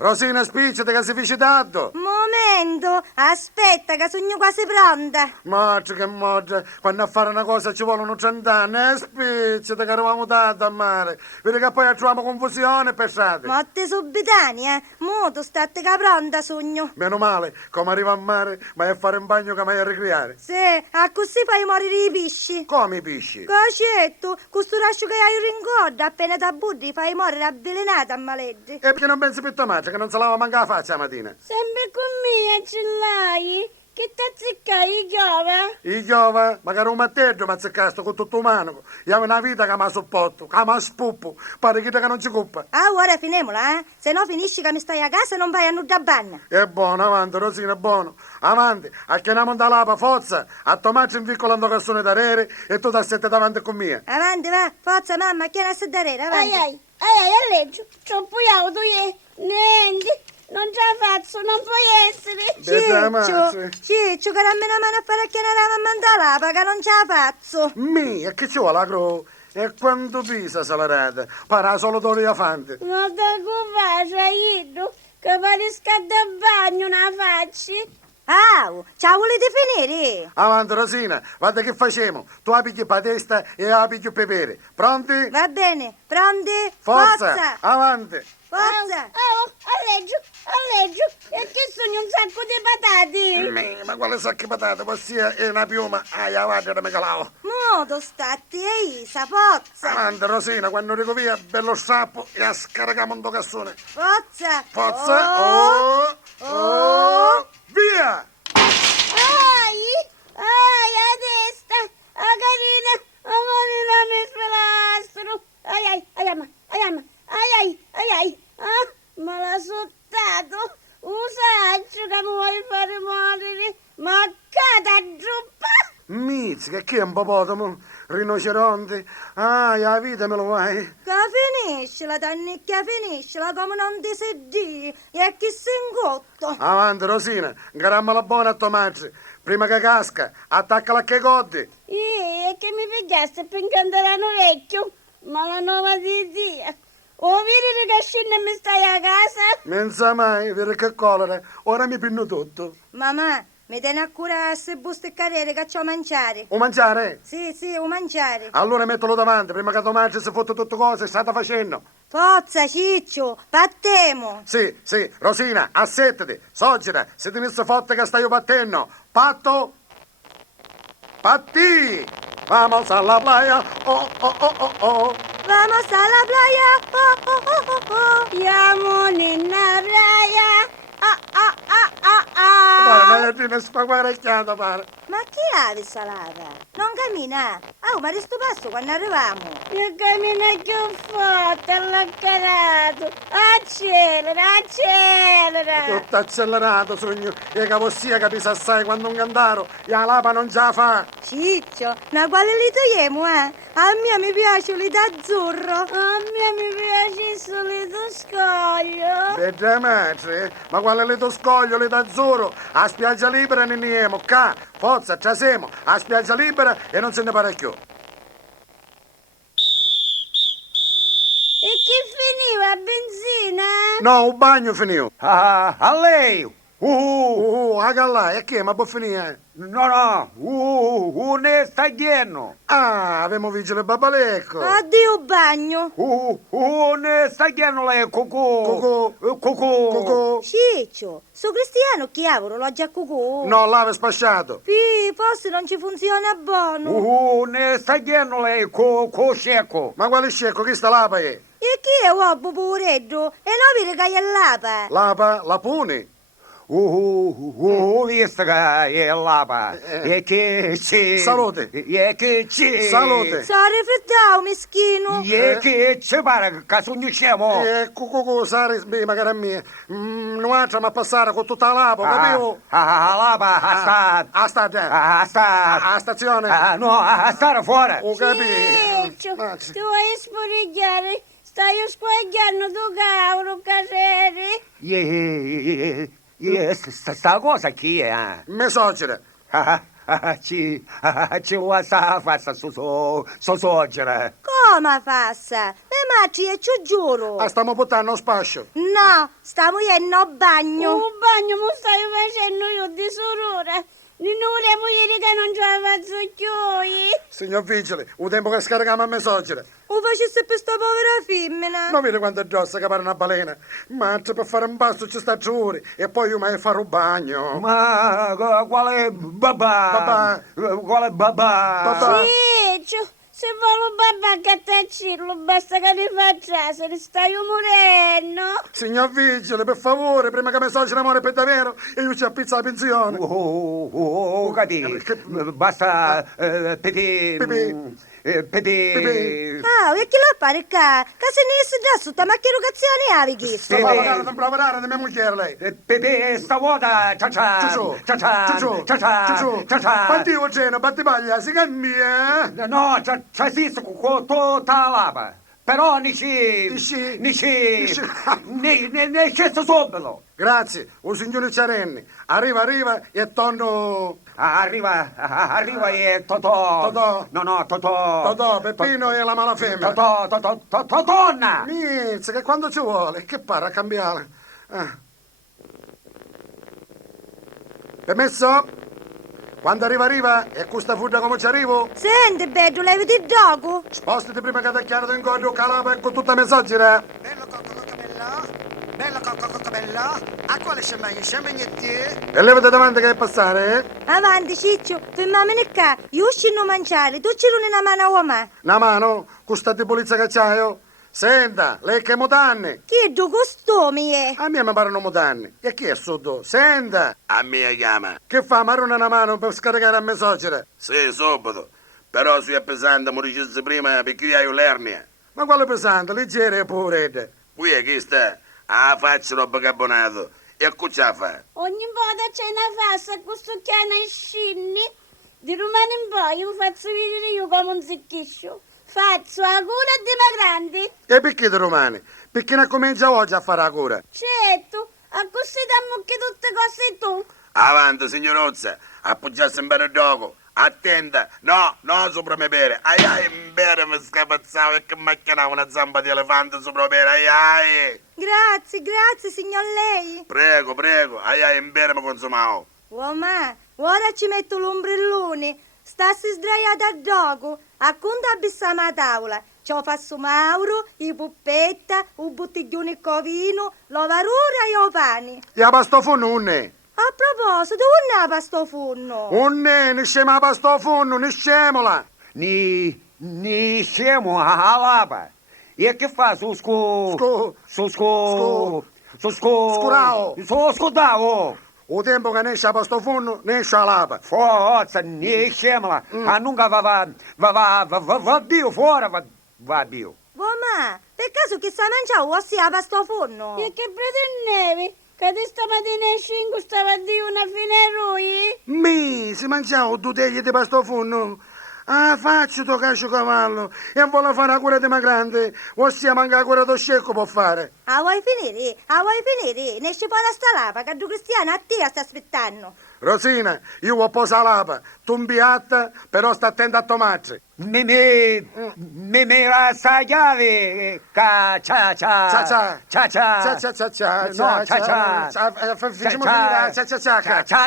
Rosina, spicciati che si fece tanto. Momento, aspetta che sono quasi pronta. Morte che morte, quando a fare una cosa ci vogliono 30 anni, spicciati che eravamo tanto a mare. Vedi che poi troviamo confusione per strada. Morte subitanea, mo tu state che pronta, sogno. Meno male, come arriva a mare, vai a fare un bagno che vai a ricreare. Sì, a così fai morire i pesci. Come i pesci? Cacetto, questo rascio che hai rincorda, appena ti abbuddi fai morire avvelenata a maleddi. E perché non pensi più a mangiare, che non se lava manca la faccia la mattina? Sempre con me ce l'hai? Che t'azzeccai, Giova? I giova, magari un matteggio mi azzeccasto con tutto umano. Io ho una vita che mi sopporto, che mi spuppo, pare che non ci coppa. Ah, ora finiamola, eh? Se no finisci che mi stai a casa e non vai a nuda banna. È buono, avanti, Rosina, è buono. Avanti, a che andiamo da lapa, forza, a tomarci in piccola canzone da rere e tu da sette davanti con mia. Avanti, va, forza mamma, chiara a sedere, avanti. Ai, allegio, troppo auto, niente, non ce la faccio, non puoi essere. Ciccio, che dammi una mano a fare a chiamare la mamma da lapa, che non ce la faccio. Mia, che ci vuole la cro? E quanto pisa salarata? Para solo dove elefante. Non ti occupare, Ido, che pare scadda a bagno, non la facci. Ah, ce la volete finire? Avanti, Rosina, guarda che facciamo. Tu la pigli per testa e io la piglio pepe. Pronti? Va bene, pronti? Forza, avanti. Forza! Allegio, e che sono un sacco di patate. Ma quale sacco di patate? Ossia è una piuma. Ah, guarda, me calavo. Modo statti e Isa, forza! Avanti, Rosina, quando arrivo via, bello strappo e a scaricare un cassone. Forza! Forza! Oh, via! Ai, a testa, a carina, a morire mi spelastro. Ai, me l'ha sottato. Usaccio che mi vuoi fare morire, ma cata giuppa. Mizzica, che è un popotamo? Rinoceronte? Ah, la vita me lo vuoi? Che finiscila, Tannicchia, finiscila come non ti si di, e chi si ingotto. Avanti, Rosina, garammela buona a tua madre. Prima che casca, attaccala che goddi. E che mi pigliasse per incantare vecchio, ma la nuova di Dio. O vedi che scende e mi stai a casa? Non sa mai, vedi che colera. Ora mi pinno tutto. Mamma, mi tieni a curare se buste carriere che c'ho mangiare. O mangiare? Sì, o mangiare. Allora mettilo davanti, prima che tua madre si fotte tutte cose che state facendo. Forza, Ciccio, battemo. Sì, Rosina, assettati, soggita, se ti messo forte che stai battendo. Patto? Patti! Vamos alla playa, oh, oh, oh, oh, oh. Vamos a la playa, oh, oh, oh, oh, oh. Siamo nella playa. Guarda, la ne spaguarecchiata, pare. Ma chi è salata? Non cammina. Oh, ma resto passo quando arriviamo. Io cammino più forte, all'accarato. Accelera. Tutto accelerato, sogno. E che ossia capisci assai quando un cantaro e la lapa non ce la fa. Ciccio, ma quale li togliamo, eh? A me mi piace li d'azzurro. A me mi piace il solito scoglio. Vedi, madre, ma quale le to scoglio, le d'azzurro? A spiaggia libera ne niemo, ca. Forza, trasiamo, a spiaggia libera e non se ne parecchio. E che finiva benzina? No, un bagno finito. A lei! A gallà, e che? Ma può finire? No, ne sta pieno! Ah, abbiamo vigile babalecco. Addio bagno. Ne sta pieno lei, Cucù. Cucù. Ciccio, so cristiano chi ha orologio a cucù? No, l'ave spasciato. Sì, forse non ci funziona buono. Ne sta pieno lei, scecco! Ma quale scecco? Chi sta lapa è? E chi è uomo poveretto? E non vede che è l'apa. Lapa? La puni? Visto che è lapa, e che c'è... Salute. E che c'è... Salute. Sta riflettendo, meschino. E che c'è pare che sono scemo? Cucù, sari, magari a me. Non faccia ma passare con tutta la lapa, capivo? Lapa, A stazione. no, a stare fuori. Ho capito. Ciccio, tu vuoi sporigliare? Stai squagliando tu cavolo, casere? Sta cosa chi è? Me soggira. Ci vuoi sta faccia so soggiera. Come fassa? Me macci e ci giuro. Ah, stiamo buttando spascio. No, stiamo iendo a bagno. Un bagno mi stai facendo io di sorore. Non volevo ieri che non c'aveva zucchioi. Signor Vigile, un tempo che scarichiamo a mesogire. O facesse per sta povera femmina. Non vedi quanto è grossa che pare una balena? Ma per fare un pasto ci sta giuri e poi io mai fare un bagno. Ma quale babà? Quale babà? Babà. Ciccio, se vuole un babà che te cillo, basta che li faccia, se ne stai morendo. Signor Vigile, per favore, prima che mesogire amore per davvero e io ci appizzo la pensione. Capì? Basta pipì. Pipì. Ah, e chi lo pare qua? Che se ne è già sotto, ma che erogazione avevi chiesto? Sto lavorando, non lavorare di mia moglie lei. Pipì, stavolta, ciao Ciuciù, ciao. Quanti io ceno, battipaglia, si cambia? No, c'è esisto con tutta la lava. Però ne Nisci? sceso subito. Grazie, o signore Ciarenni. Arriva e torno... Arriva e Totò. Totò. No, Totò. Totò, Peppino e la mala femmina. Totonna. Mizza, che quando ci vuole, che pare a cambiare. Permesso? Quando arriva e questa fudda come ci arrivo? Senti, Beddu, levi di gioco? Spostati prima che ti chiaro in cordo calapa con tutta mezz'oggi. Bello coccobello, a quale scemagnetti? E levate davanti che è passare, eh? Avanti, Ciccio, fermamene qua. Io uscino a mangiare, tu ci runi una mano a uomo. Una mano, questa di polizia che c'hai? Senta, lei che mutanni? Chi è tu costume, eh? A me mi parano mutanni. E chi è sotto? Senta! A me chiama. Che fa? Maruna una mano per scaricare a mesogire? Sì, subito. Però sui è pesante, mi dicessi prima perché io ho l'ernia. Ma quale pesante? Leggera pure. Qui è chi sta? Ah, faccio roba carbonato. E qui ce la fa? Ogni volta c'è una fassa, questo chiana e scinni. Di domani in poi io faccio vedere io come un zicchiscio. Faccio la cura di grandi. E perché di romani? Perché ne comincia oggi a fare la cura? Certo, a così dammo che tutte cose tu. Avanti, signorozza. Appoggiarsi bene dopo. Attenta. No, sopra me bere. Ai, bere mi scapazzavo e che macchinavo una zampa di elefante sopra bere. Ai. Grazie, signor lei. Prego. Ai, bere mi consumavo. Uoma, ora ci metto l'ombrellone. Stassi sdraiata a gioco. A conto abbissiamo a tavola. Ci ho fatto Mauro, i puppetta, un bottiglione covino, l'ovarura e i pani. E a pastoforno non è. A proposito, non è pasto forno? Non è, ne scema a pastoforno, ne scemola. Ni scemo a lava. E che fa Scurao. Scudao. O tempo che ne esce a pastoforno, ne esce a lapa. Forza, ne scemola. A nunca va Dio fuori, va Dio. Uoma, per caso che sta mangiando o sia a pasto forno? E che pretendevi? Che di stamattina alle 5 stava a dire una fine rui? Mi, si mangiava due teglie di pastoforno. Ah, faccio to cascio cavallo e vuole fare la cura di ma grande. O sia manca la cura do scecco può fare. Ah, vuoi finire? Ne esce fuori a sta lapa, che due cristiani a te sta aspettando. Rosina, io ho posa lapa, tu imbiatta, però sta attenta a tomate. Mi la sa chiave. Cia.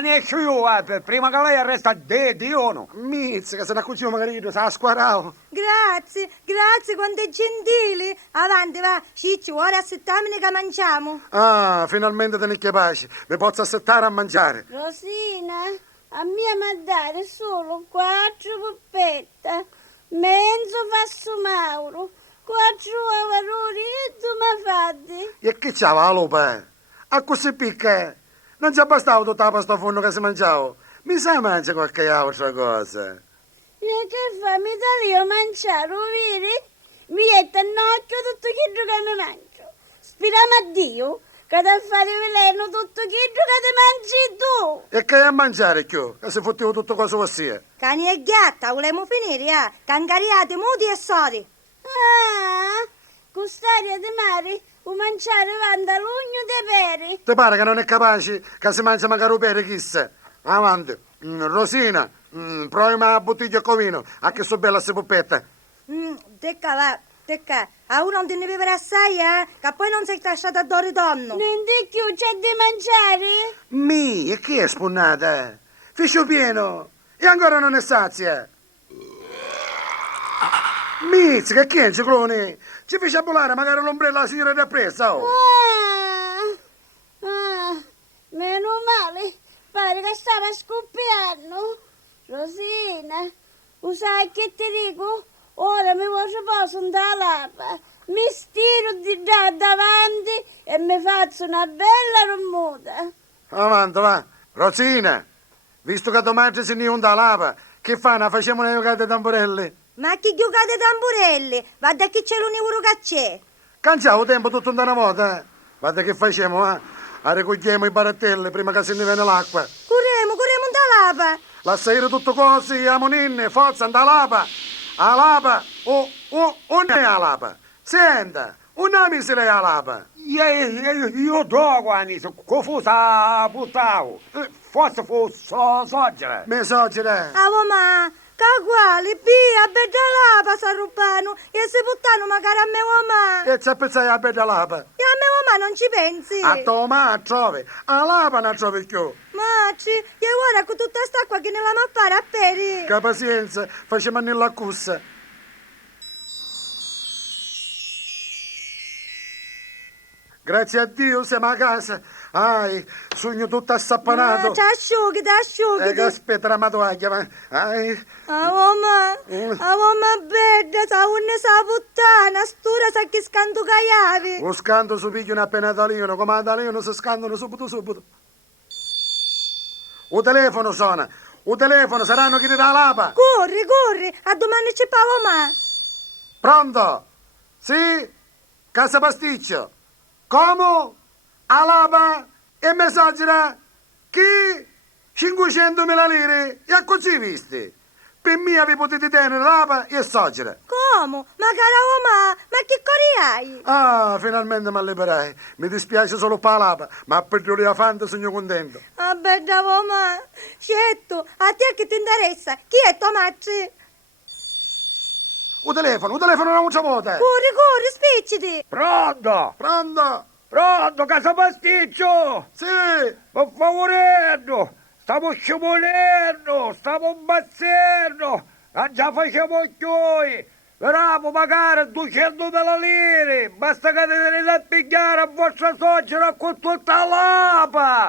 Ne sciù, prima che lei resta di uno. Mizza, che se ne accucciamo marito, sa squarao. Grazie, quanto è gentile. Avanti, va, Ciccio, ora assettamene che mangiamo. Ah, finalmente te ne capace, mi posso assettare a mangiare. Rosina, a mia mandare solo 4 puppette, mezzo fasso Mauro, 4 avaroni e 2 mafatti. E che c'ava la lupa? A così picca? Non ci bastava tutta la pasta forno che si mangiava? Mi sa mangia qualche altra cosa? E che fa? Mi dà io a mangiare, vedi? Mi mette a nocchio tutto quello che mi mangio. Speriamo a Dio che da fare veleno tutto quello che ti mangi tu. E che hai a mangiare più? Che si fottevo tutto cosa ossia? Cani e ghiatta, volemo finire, eh? Cangariate, mudi e sori. Ah, quest'aria di mare, o mangiare vanda l'ugno dei peri. Ti pare che non è capace che si mangia magari per chissà? Avanti. Rosina, provi una bottiglia di covino, a che so bella si puppetta. Tecca va, tecca. A uno non te ne vivere assai, che poi non sei lasciato a dore donno. Non di più, c'è di mangiare? Mi, e chi è spunnata? Fiscio pieno, e ancora non è sazia. Mizzica, chi è il ciclone? Ci fece a volare magari l'ombrella la signora da pressa, oh. Meno male, pare che stava scoppiando. Rosina, sai che ti dico? Ora mi voglio poso da lapa, mi stiro di là davanti e mi faccio una bella rummuta. Avanti, va. Rosina, visto che domani si inonda la lava, che fanno? Facciamo una giocata di tamburelli? Ma chi giocate tamburelli? Guarda chi c'è l'unico che c'è. Canciamo tempo tutto in una volta, eh? Guarda che facciamo, eh? Raccogliamo i barattelli prima che se ne viene l'acqua. Curemo da lava. Lascia ir tutto così, a moninne, forza, anda a lapa, non è a lapa, senta, una miseria a lapa. Io dogo, Anis, confusa buttavo. Forse fu soggiere. Mi soggiere. Ma, che quale, via, bella lava sta rubando, e se buttano magari a me mamma. E ci pensai a bella lapa. E a me mamma non ci pensi. A tua mamma trovi, a lapa non trovi più. Maci, e ora con tutta st'acqua che ne vamo a fare a peri. Che pazienza, facciamo nella cussa. Grazie a Dio siamo a casa. Ai, sogno tutto assappanato. Ti asciughi. Che aspetta la matovaglia, ma... Ai, mamma bella, sa unne sa puttana, stura sa chi scanto caiavi. lo scando su piglio una penatolino, come Natalino si scandano subito. O telefono suona, o telefono, saranno chi ti dà la lapa. Corri, a domani c'è mamma. Pronto? Sì? Casa pasticcio? Come? A lapa? E messaggera? Chi? 500.000 lire? E a così visti? Per me vi potete tenere lapa e saggera. Come? Ma cara ma che cori hai? Ah, finalmente mi liberai. Mi dispiace solo per la lapa, ma per la fanta sono contento. Ah, bella mamma. Certo, a te che ti interessa? Chi è tua madre? O telefono non c'è vuota. Corri, spicciti. Pronto? Pronto? Casa pasticcio! Sì. Per favorendo! Stavo scivolendo! Stavo imbazzendo! Già facevo chioi! Bravo, magari 200.000 lire! Basta che te ne da pigliare a vostra suocera con tutta la lapa!